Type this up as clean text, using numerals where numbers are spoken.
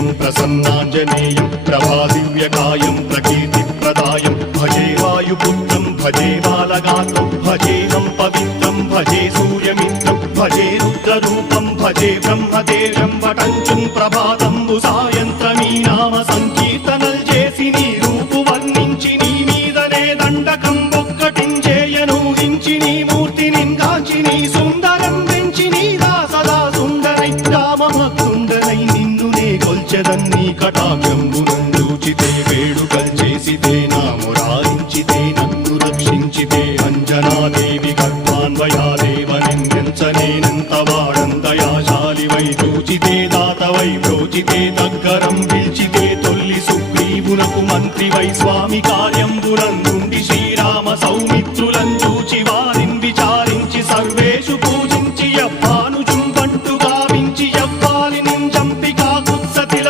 శ్రీవేంకటేశం ప్రసన్నాంజనేయం ప్రభాదివ్యకాయం ప్రకీర్తిప్రదాయం భజే వాయుపుత్రం భజే బాలగాత్రం భజేహం పవిత్రం భజే సూర్యమిత్రం భజే రుద్రరూపం భజే బ్రహ్మదేవం వటంచుం ప్రభాతంబు సాయంత్రమీ నామ సంకీర్తనల్ చేసి నీ రూపు వర్ణించి నీ మీదనే దండకం ఒక్కటించేయనూహించి నీ మూర్తిని గాంచి నీ సుందరం పెంచి నీ సదా సుందరై రామభక్తుండనై నిన్నునే కొల్చెదన్నీ కటాక్షంబునందూచితే వేడుకల్ చేసితే నా మురారించితే నన్ను రక్షించితే అంజనాదేవి గర్భాన్వయాదేవనెంచనేనంత వాడంతయాశాలివై చూచితే దాతవై ప్రోచితే దగ్గరం పిల్చితే తొల్లి సుగ్రీవునకు మంత్రివై స్వామి కార్యంబునందుండి శ్రీరామ సౌమిత్రులం